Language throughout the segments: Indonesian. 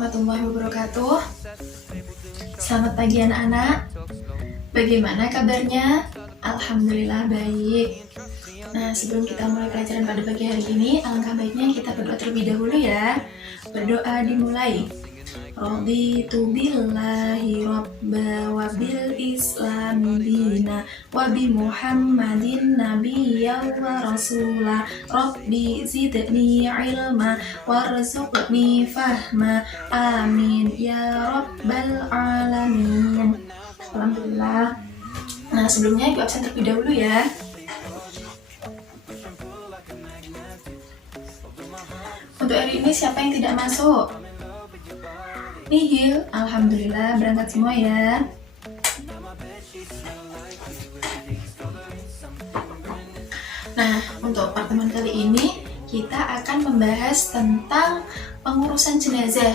warahmatullahi wabarakatuh. Selamat pagi anak-anak. Bagaimana kabarnya? Alhamdulillah baik. Nah, sebelum kita mulai pelajaran pada pagi hari ini, alangkah baiknya kita berdoa terlebih dahulu ya. Berdoa dimulai. Raditu billahi rabba wa bil islami dina wa bi muhammadin nabiyya wa rasula rabbi zidni ilma warzuqni fahma amin ya rabbal alamin. Alhamdulillah. Nah, sebelumnya ibu absen terlebih dahulu ya. Untuk hari ini siapa yang tidak masuk? Nihil, alhamdulillah berangkat semua ya. Nah, untuk pertemuan kali ini kita akan membahas tentang pengurusan jenazah.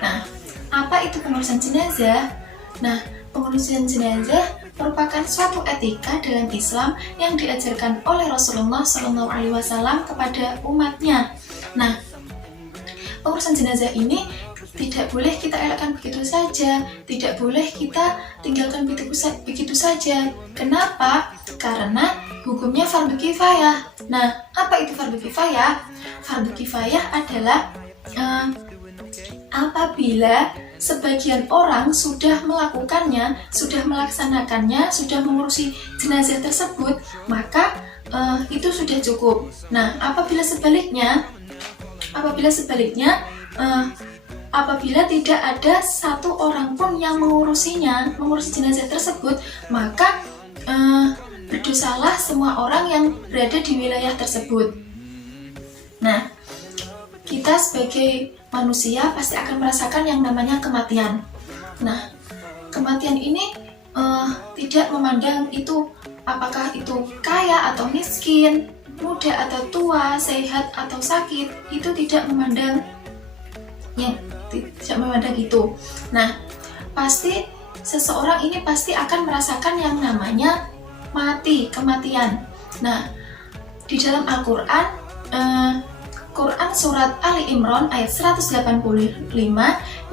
Nah, apa itu pengurusan jenazah? Nah, pengurusan jenazah merupakan suatu etika dalam Islam yang diajarkan oleh Rasulullah SAW kepada umatnya. Nah, pengurusan jenazah ini tidak boleh kita elakkan begitu saja, tidak boleh kita tinggalkan begitu saja. Kenapa? Karena hukumnya fardu kifayah. Nah, apa itu fardu kifayah? Fardu kifayah adalah apabila sebagian orang sudah melakukannya, sudah melaksanakannya, sudah mengurusi jenazah tersebut, maka itu sudah cukup. Nah, apabila sebaliknya, apabila tidak ada satu orang pun yang mengurusi jenazah tersebut, maka berdosalah semua orang yang berada di wilayah tersebut. Nah, kita sebagai manusia pasti akan merasakan yang namanya kematian. Nah, kematian ini tidak memandang itu apakah itu kaya atau miskin, muda atau tua, sehat atau sakit, itu tidak memandang itu. Nah, pasti seseorang ini pasti akan merasakan yang namanya kematian. Nah, di dalam Al-Quran, Quran surat Ali Imran ayat 185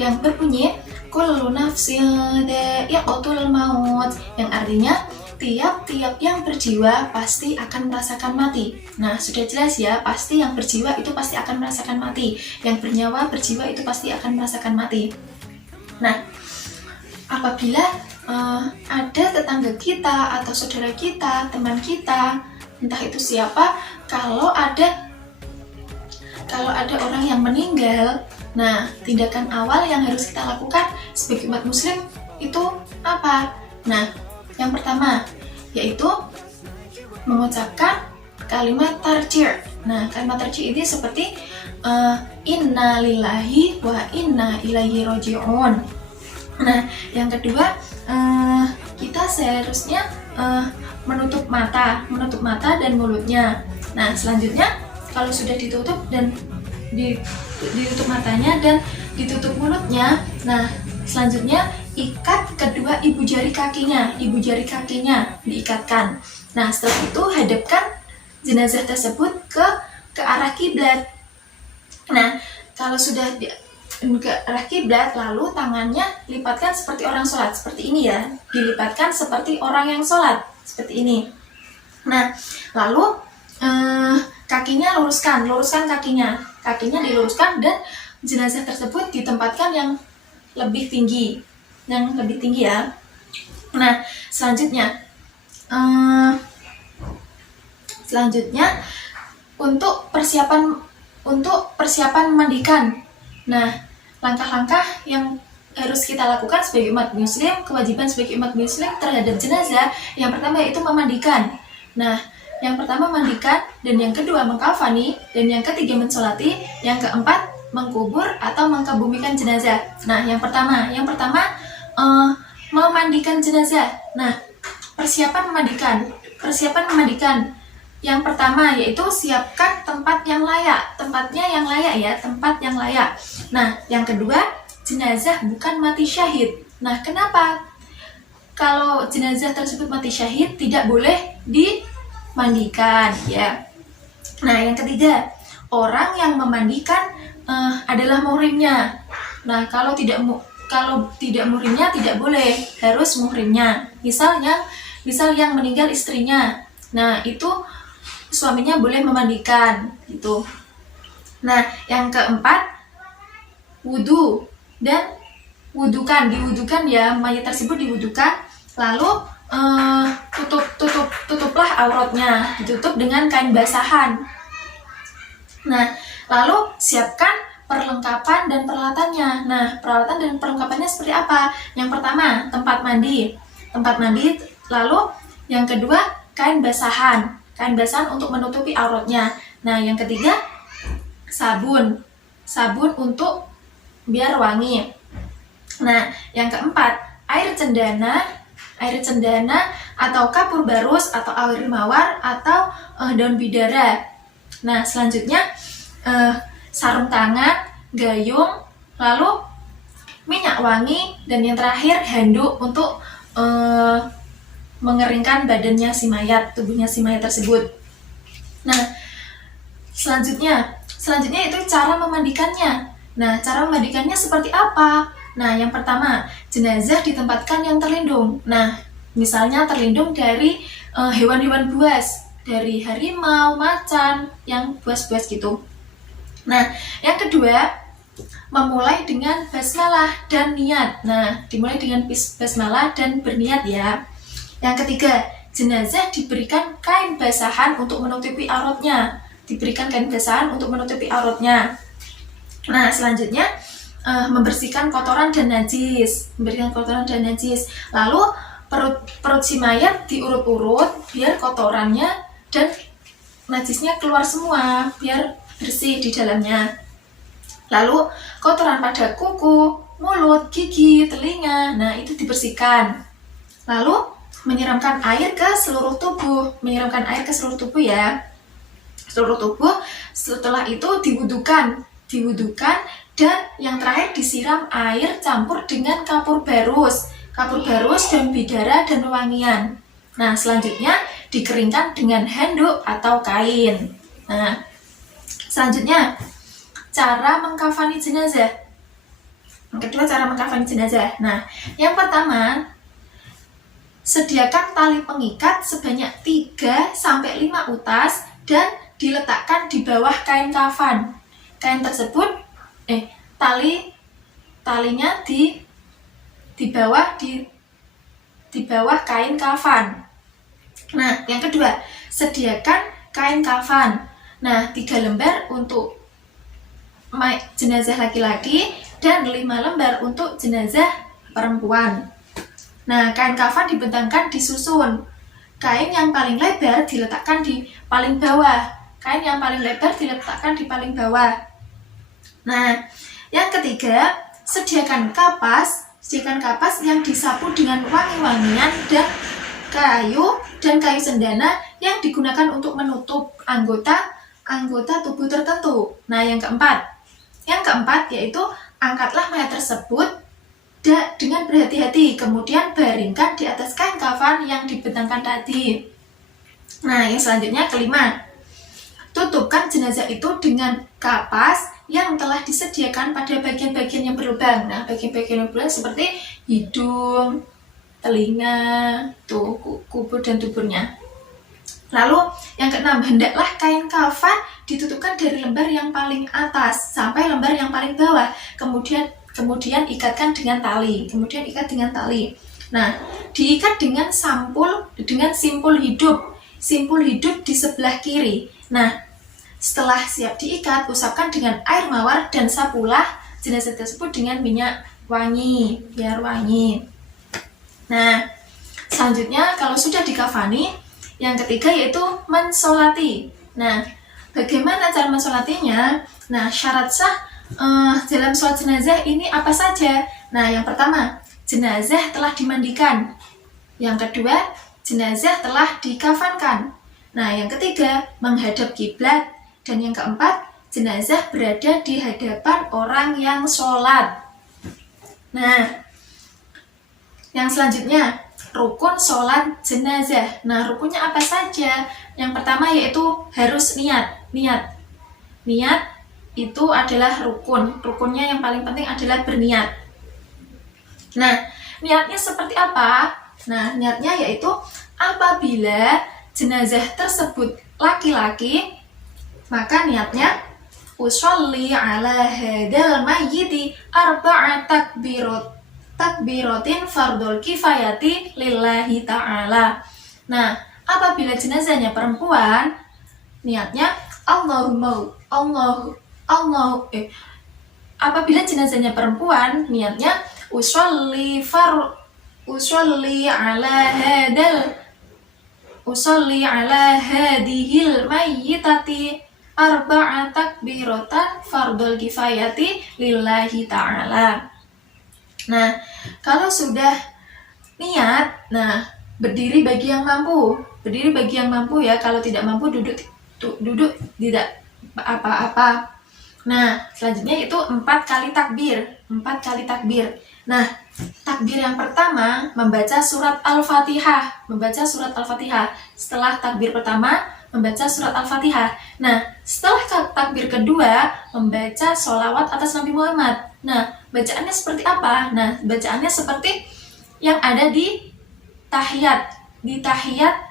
yang berbunyi kullu nafsin dha'iqatul maut, yang artinya tiap-tiap yang berjiwa pasti akan merasakan mati. Nah, sudah jelas ya, pasti yang berjiwa itu pasti akan merasakan mati. Yang bernyawa berjiwa itu pasti akan merasakan mati. Nah, apabila ada tetangga kita atau saudara kita, teman kita, entah itu siapa, kalau ada orang yang meninggal, nah, tindakan awal yang harus kita lakukan sebagai umat muslim itu apa? Nah, yang pertama yaitu mengucapkan kalimat tarjih. Nah, kalimat tarjih ini seperti inna lillahi wa inna ilaihi raji'un. Nah, yang kedua, kita seharusnya menutup mata dan mulutnya. Nah, selanjutnya kalau sudah ditutup dan ditutup matanya dan ditutup mulutnya, nah, selanjutnya ikat kedua ibu jari kakinya diikatkan. Nah, setelah itu hadapkan jenazah tersebut ke arah kiblat. Nah, kalau sudah ke arah kiblat, lalu tangannya lipatkan seperti orang sholat, seperti ini ya, dilipatkan seperti orang yang sholat, seperti ini. Nah, lalu kakinya luruskan kakinya diluruskan dan jenazah tersebut ditempatkan yang lebih tinggi ya. Nah, selanjutnya untuk persiapan memandikan. Nah, langkah-langkah yang harus kita lakukan sebagai umat muslim, kewajiban sebagai umat muslim terhadap jenazah, yang pertama yaitu memandikan. Nah, yang pertama mandikan, dan yang kedua mengkafani, dan yang ketiga mensolati, yang keempat mengkubur atau mengkebumikan jenazah. Nah, yang pertama memandikan jenazah. Nah, persiapan memandikan. Yang pertama yaitu siapkan tempat yang layak. Nah, yang kedua, jenazah bukan mati syahid. Nah, kenapa? Kalau jenazah tersebut mati syahid, tidak boleh dimandikan ya. Nah, yang ketiga, orang yang memandikan adalah muhrimnya. Nah, kalau tidak muhrimnya tidak boleh, harus muhrimnya. Misal yang meninggal istrinya. Nah, itu suaminya boleh memandikan gitu. Nah, yang keempat, wudhu dan diwudukan ya, mayat tersebut diwudukan, lalu tutuplah auratnya, ditutup dengan kain basahan. Nah, lalu siapkan perlengkapan dan peralatannya. Nah, peralatan dan perlengkapannya seperti apa? Yang pertama, tempat mandi, lalu yang kedua, kain basahan untuk menutupi auratnya. Nah, yang ketiga, sabun untuk biar wangi. Nah, yang keempat, air cendana atau kapur barus atau air mawar atau daun bidara. Nah, selanjutnya sarung tangan, gayung, lalu minyak wangi, dan yang terakhir handuk untuk mengeringkan badannya si mayat, tubuhnya si mayat tersebut. Nah, selanjutnya itu cara memandikannya. Nah, cara memandikannya seperti apa? Nah, yang pertama, jenazah ditempatkan yang terlindung. Nah, misalnya terlindung dari hewan-hewan buas, dari harimau, macan, yang buas-buas gitu. Nah, yang kedua, memulai dengan basmalah dan niat. Nah, dimulai dengan basmalah dan berniat ya. Yang ketiga, jenazah diberikan kain basahan untuk menutupi auratnya. Nah, selanjutnya membersihkan kotoran dan najis. Lalu perut si mayat diurut-urut biar kotorannya dan najisnya keluar semua, biar bersih di dalamnya. Lalu kotoran pada kuku, mulut, gigi, telinga, nah itu dibersihkan. Lalu menyiramkan air ke seluruh tubuh ya. Seluruh tubuh. Setelah itu diwudukan dan yang terakhir disiram air campur dengan kapur barus, daun bidara, dan wewangian. Nah, selanjutnya dikeringkan dengan handuk atau kain. Nah, selanjutnya cara mengkafani jenazah. Yang kedua, cara mengkafani jenazah. Nah, yang pertama, sediakan tali pengikat sebanyak 3-5 utas dan diletakkan di bawah kain kafan. Kain tersebut talinya di bawah kain kafan. Nah, yang kedua, sediakan kain kafan. Nah, 3 lembar untuk jenazah laki-laki dan 5 lembar untuk jenazah perempuan. Nah, kain kafan dibentangkan disusun. Kain yang paling lebar diletakkan di paling bawah. Nah, yang ketiga, sediakan kapas yang disapu dengan wangi-wangian dan kayu cendana yang digunakan untuk menutup anggota tubuh tertentu. Nah, yang keempat yaitu angkatlah mayat tersebut dengan berhati-hati, kemudian baringkan di atas kain kafan yang dibentangkan tadi. Nah, yang selanjutnya kelima, tutupkan jenazah itu dengan kapas yang telah disediakan pada bagian-bagian yang berlubang. Nah, bagian-bagian yang berlubang seperti hidung, telinga, kubur dan tuburnya. Lalu yang keenam, hendaklah kain kafan ditutupkan dari lembar yang paling atas sampai lembar yang paling bawah. Kemudian ikatkan dengan tali. Nah, diikat dengan simpul hidup di sebelah kiri. Nah, setelah siap diikat, usapkan dengan air mawar dan sapulah jenazah tersebut dengan minyak wangi, biar wangi. Nah, selanjutnya kalau sudah dikafani, yang ketiga yaitu mensolati. Nah, bagaimana cara mensolatinya? Nah, syarat sah dalam sholat jenazah ini apa saja? Nah, yang pertama, jenazah telah dimandikan. Yang kedua, jenazah telah dikafankan. Nah, yang ketiga, menghadap kiblat. Dan yang keempat, jenazah berada di hadapan orang yang sholat. Nah, yang selanjutnya, rukun sholat jenazah. Nah, rukunnya apa saja? Yang pertama yaitu harus niat itu adalah rukun. Rukunnya yang paling penting adalah berniat. Nah, niatnya seperti apa? Nah, niatnya yaitu apabila jenazah tersebut laki-laki, maka niatnya usolli ala hadal mayyiti arba'a takbiratin fardul kifayati lillahi ta'ala. Nah, apabila jenazahnya perempuan, niatnya apabila jenazahnya perempuan, niatnya usolli ala hadihil mayyitati arba'a takbiratan fardul kifayati lillahi ta'ala. Nah, kalau sudah niat, nah berdiri bagi yang mampu. Berdiri bagi yang mampu ya, kalau tidak mampu duduk tidak apa-apa. Nah, selanjutnya itu 4 kali takbir. 4 kali takbir. Nah, takbir yang pertama membaca surat Al-Fatihah. Membaca surat Al-Fatihah. Setelah takbir pertama membaca surat Al-Fatihah. Nah, setelah takbir kedua membaca sholawat atas Nabi Muhammad. Nah, bacaannya seperti apa? Nah, bacaannya seperti yang ada di tahiyat. Di tahiyat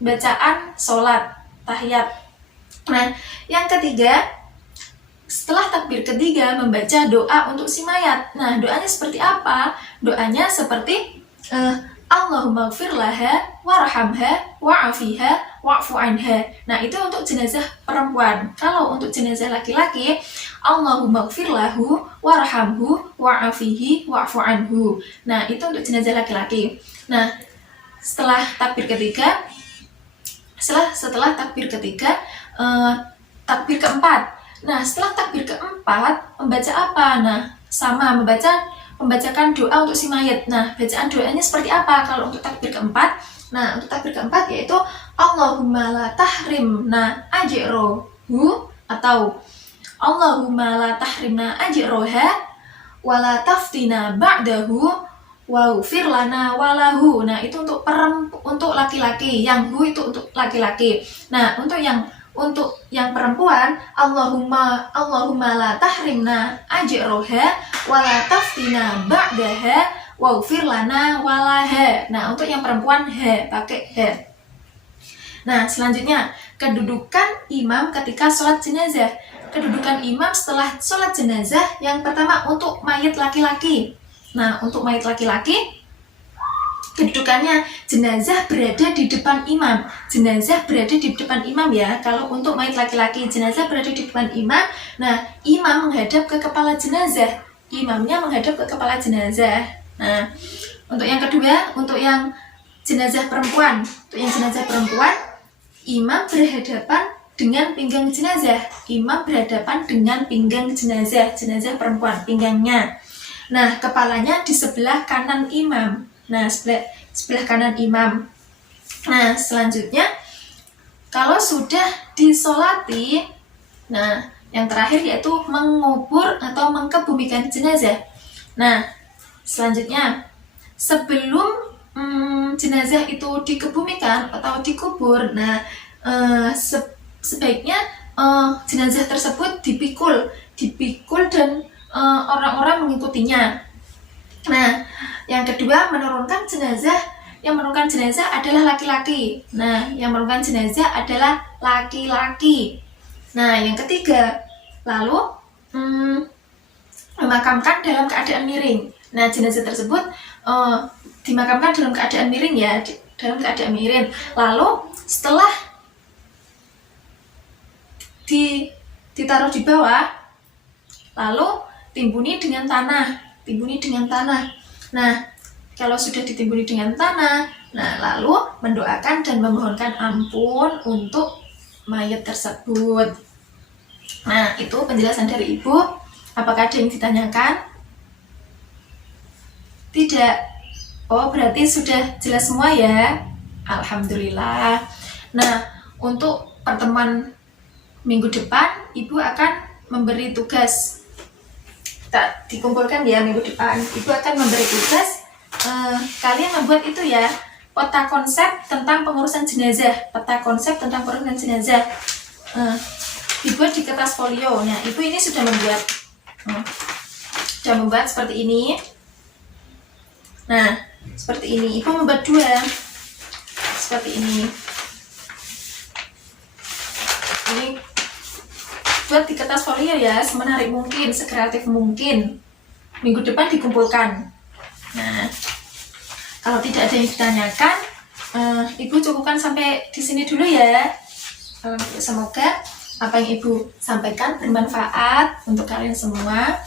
bacaan sholat tahiyat. Nah, yang ketiga, setelah takbir ketiga membaca doa untuk si mayat. Nah, doanya seperti apa? Doanya seperti Allahumma gfir laha warhamha wa'afiha wa'fu anha. Nah, itu untuk jenazah perempuan. Kalau untuk jenazah laki-laki, Allahumma gfir lahu warhamhu wa'afihi wa'fu anhu. Nah, itu untuk jenazah laki-laki. Nah, setelah takbir ketiga, takbir keempat. Nah, setelah takbir keempat membaca apa? Nah, sama membacakan doa untuk si mayat. Nah, bacaan doanya seperti apa kalau untuk takbir keempat? Nah, untuk takbir keempat yaitu Allahumma la tahrimna ajrohu atau Allahumma la tahrimna ajroha wa la taftina ba'dahu wa ghfir lana walahu. Nah, itu untuk laki-laki. Yang hu itu untuk laki-laki. Nah, untuk yang perempuan, Allahumma la tahrimna ajroha wa la taftina ba'daha wa ghfir lana walaha. Nah, untuk yang perempuan pakai he. Nah, selanjutnya kedudukan imam ketika sholat jenazah. Kedudukan imam setelah sholat jenazah yang pertama untuk mayat laki-laki. Nah, untuk mayat laki-laki kedudukannya jenazah berada di depan imam. Jenazah berada di depan imam ya. Kalau untuk mayat laki-laki jenazah berada di depan imam. Nah, imam menghadap ke kepala jenazah. Imamnya menghadap ke kepala jenazah. Nah, untuk yang kedua, untuk yang jenazah perempuan. Untuk yang jenazah perempuan, imam berhadapan dengan pinggang jenazah. Imam berhadapan dengan pinggang jenazah. Jenazah perempuan, pinggangnya. Nah, kepalanya di sebelah kanan imam. Nah, sebelah kanan imam. Nah, selanjutnya kalau sudah disolati, nah, yang terakhir yaitu mengubur atau mengkebumikan jenazah. Nah, selanjutnya sebelum jenazah itu dikebumikan atau dikubur, nah, sebaiknya jenazah tersebut dipikul dan orang-orang mengikutinya. Nah, yang kedua menurunkan jenazah. Yang menurunkan jenazah adalah laki-laki. Nah, yang menurunkan jenazah adalah laki-laki. Nah, yang ketiga, lalu memakamkan dalam keadaan miring. Nah, jenazah tersebut dimakamkan dalam keadaan miring ya, dalam keadaan miring. Lalu setelah ditaruh di bawah, lalu timbuni dengan tanah. Nah, kalau sudah ditimbuni dengan tanah, nah lalu mendoakan dan memohonkan ampun untuk mayat tersebut. Nah, itu penjelasan dari Ibu. Apakah ada yang ditanyakan? Tidak. Oh, berarti sudah jelas semua ya? Alhamdulillah. Nah, untuk pertemuan minggu depan, Ibu akan memberi tugas. Kita dikumpulkan ya minggu depan. Ibu akan memberi tugas. Kalian membuat itu ya, peta konsep tentang pengurusan jenazah. dibuat di kertas folio. Nah, ibu ini sudah membuat, seperti ini. Nah, seperti ini. Ibu membuat 2 seperti ini. Ini buat di kertas folio ya, semenarik mungkin, sekreatif mungkin. Minggu depan dikumpulkan. Nah, kalau tidak ada yang ditanyakan, ibu cukupkan sampai di sini dulu ya. Semoga apa yang ibu sampaikan bermanfaat untuk kalian semua.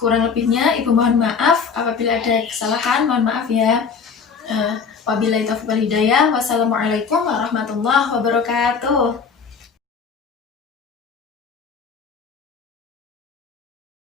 Kurang lebihnya ibu mohon maaf apabila ada kesalahan, mohon maaf ya. Wabillahi taufiq wal hidayah. Wassalamualaikum warahmatullahi wabarakatuh.